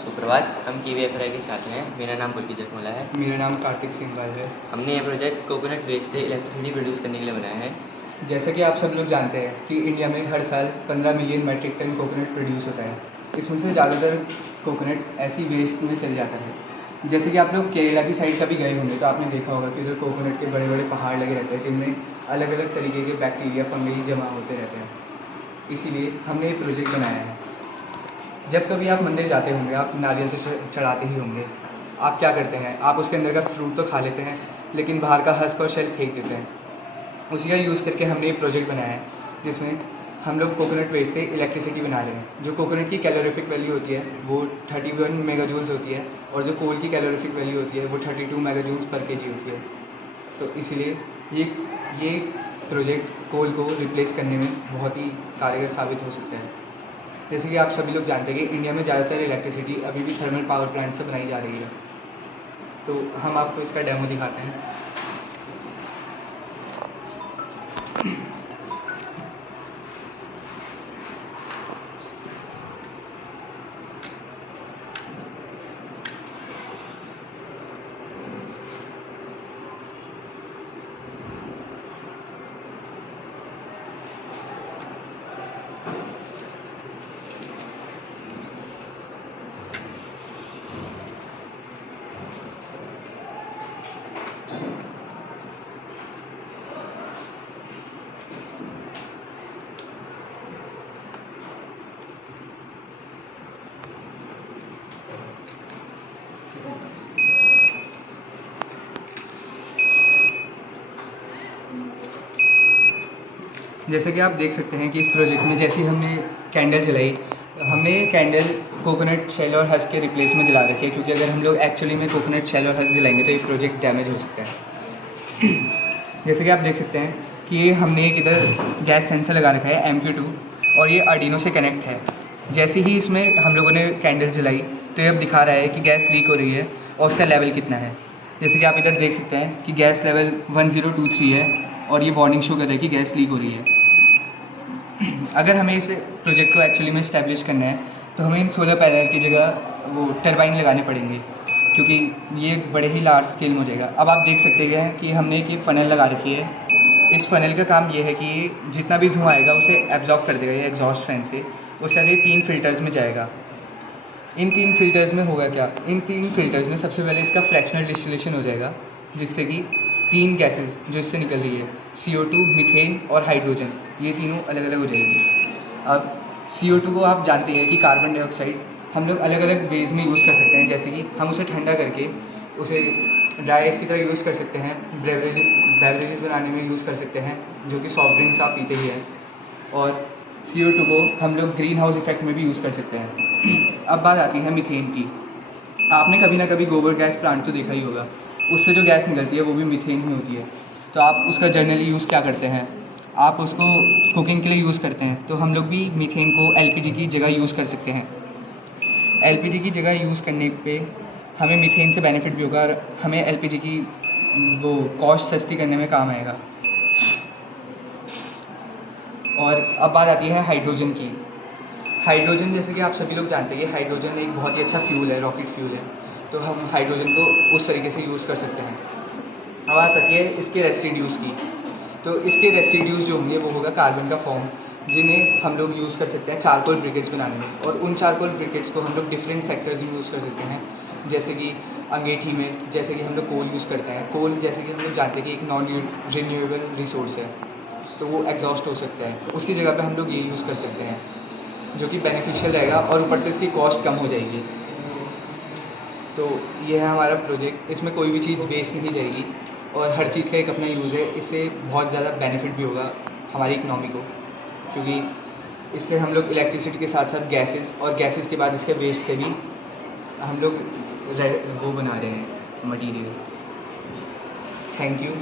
सुप्रभात। हम KVFRI के छात्र हैं। मेरा नाम पुलकित जखमोला है। मेरा नाम कार्तिक सिंह राय है। हमने ये प्रोजेक्ट कोकोनट वेस्ट से इलेक्ट्रिसिटी प्रोड्यूस करने के लिए बनाया है। जैसा कि आप सब लोग जानते हैं कि इंडिया में हर साल 15 million metric ton coconut produce होता है। इसमें से ज़्यादातर कोकोनट ऐसी वेस्ट में चल जाता है। जैसे कि आप लोग केरला की साइड कभी गए होंगे तो आपने देखा होगा कि उधर कोकोनट के बड़े बड़े पहाड़ लगे रहते हैं जिनमें अलग अलग तरीके के बैक्टीरिया फंगई जमा होते रहते हैं। इसीलिए हमने ये प्रोजेक्ट बनाया है। जब कभी आप मंदिर जाते होंगे, आप नारियल तो चढ़ाते ही होंगे। आप क्या करते हैं, आप उसके अंदर का फ्रूट तो खा लेते हैं लेकिन बाहर का हस्क और शेल फेंक देते हैं। उसी का यूज़ करके हमने ये प्रोजेक्ट बनाया है जिसमें हम लोग कोकोनट वेस्ट से इलेक्ट्रिसिटी बना रहे हैं। जो कोकोनट की कैलोरीफिक वैल्यू होती है वो 31 मेगाजूल्स होती है और जो कोल की कैलोरीफिक वैल्यू होती है वो 32 मेगाजूल्स पर केजी होती है। तो इसीलिए ये प्रोजेक्ट कोल को रिप्लेस करने में बहुत ही कारगर साबित हो सकता है। जैसे कि आप सभी लोग जानते हैं कि इंडिया में ज़्यादातर इलेक्ट्रिसिटी अभी भी थर्मल पावर प्लांट से बनाई जा रही है। तो हम आपको इसका डेमो दिखाते हैं। जैसे कि आप देख सकते हैं कि इस प्रोजेक्ट में जैसे ही हमने कैंडल जलाई, हमने कैंडल कोकोनट शेल और हस्क के रिप्लेस में जला रखी है क्योंकि अगर हम लोग एक्चुअली में कोकोनट शेल और हस्क जलाएंगे तो ये प्रोजेक्ट डैमेज हो सकता है। जैसे कि आप देख सकते हैं कि ये हमने एक इधर गैस सेंसर लगा रखा है MQ2 और ये आर्डिनो से कनेक्ट है। जैसे ही इसमें हम लोगों ने कैंडल जलाई तो ये अब दिखा रहा है कि गैस लीक हो रही है और उसका लेवल कितना है। जैसे कि आप इधर देख सकते हैं कि गैस लेवल 1023 है और ये वार्निंग शो कर रहा है कि गैस लीक हो रही है। अगर हमें इस प्रोजेक्ट को एक्चुअली में इस्टेब्लिश करना है तो हमें इन सोलर पैनल की जगह वो टरबाइन लगाने पड़ेंगे क्योंकि ये बड़े ही लार्ज स्केल में हो जाएगा। अब आप देख सकते हैं कि हमने एक फ़नल लगा रखी है। इस फ़नल का काम ये है कि जितना भी धुआं आएगा उसे एब्जॉर्ब कर देगा ये एग्जॉस्ट फैन से। उसके बाद ये 3 फिल्टर्स में जाएगा। इन 3 फिल्टर्स में होगा क्या, इन 3 फिल्टर्स में सबसे पहले इसका फ्रैक्शनल डिस्टिलेशन हो जाएगा जिससे कि 3 गैसेस जो इससे निकल रही है CO2, मीथेन और हाइड्रोजन, ये तीनों अलग अलग हो जाएगी। अब CO2 को आप जानते हैं कि कार्बन डाइऑक्साइड हम लोग अलग अलग वेज में यूज़ कर सकते हैं। जैसे कि हम उसे ठंडा करके उसे ड्राई आइस की तरह यूज़ कर सकते हैं, बेवरेजेस बनाने में यूज़ कर सकते हैं जो कि सॉफ्ट ड्रिंक्स आप पीते ही हैं। और CO2 को हम लोग ग्रीन हाउस इफेक्ट में भी यूज़ कर सकते हैं। अब बात आती है मीथेन की। आपने कभी ना कभी गोबर गैस प्लांट तो देखा ही होगा, उससे जो गैस निकलती है वो भी मीथेन ही होती है। तो आप उसका जनरली यूज़ क्या करते हैं, आप उसको कुकिंग के लिए यूज़ करते हैं। तो हम लोग भी मीथेन को LPG की जगह यूज़ कर सकते हैं। LPG की जगह यूज़ करने पे हमें मीथेन से बेनिफिट भी होगा और हमें LPG की वो कॉस्ट सस्ती करने में काम आएगा। और अब बात आती है हाइड्रोजन की। हाइड्रोजन, जैसे कि आप सभी लोग जानते हैं कि हाइड्रोजन एक बहुत ही अच्छा फ्यूल है, रॉकेट फ्यूल है। तो हम हाइड्रोजन को उस तरीके से यूज़ कर सकते हैं। अब बात आती है इसके रेसिड्यूज़ की। तो इसके रेसिड्यूज़ जो होंगे वो होगा कार्बन का फॉर्म, जिन्हें हम लोग यूज़ कर सकते हैं चारकोल ब्रिकेट्स बनाने में। और उन चारकोल ब्रिकेट्स को हम लोग डिफरेंट सेक्टर्स में यूज़ कर सकते हैं। जैसे कि अंगीठी में, जैसे कि हम लोग कोल यूज़ करते हैं। कोल जैसे कि हम लोग जानते हैं कि एक नॉन रिन्यूएबल रिसोर्स है, तो वो एग्जॉस्ट हो सकता है। उसकी जगह पे हम लोग ये यूज़ कर सकते हैं जो कि बेनिफिशियल रहेगा और ऊपर से इसकी कॉस्ट कम हो जाएगी। तो ये है हमारा प्रोजेक्ट। इसमें कोई भी चीज़ वेस्ट नहीं जाएगी और हर चीज़ का एक अपना यूज़ है। इससे बहुत ज़्यादा बेनिफिट भी होगा हमारी इकनॉमी को, क्योंकि इससे हम लोग इलेक्ट्रिसिटी के साथ साथ गैसेस और गैसेस के बाद इसके वेस्ट से भी हम लोग वो बना रहे हैं मटीरियल। Thank you.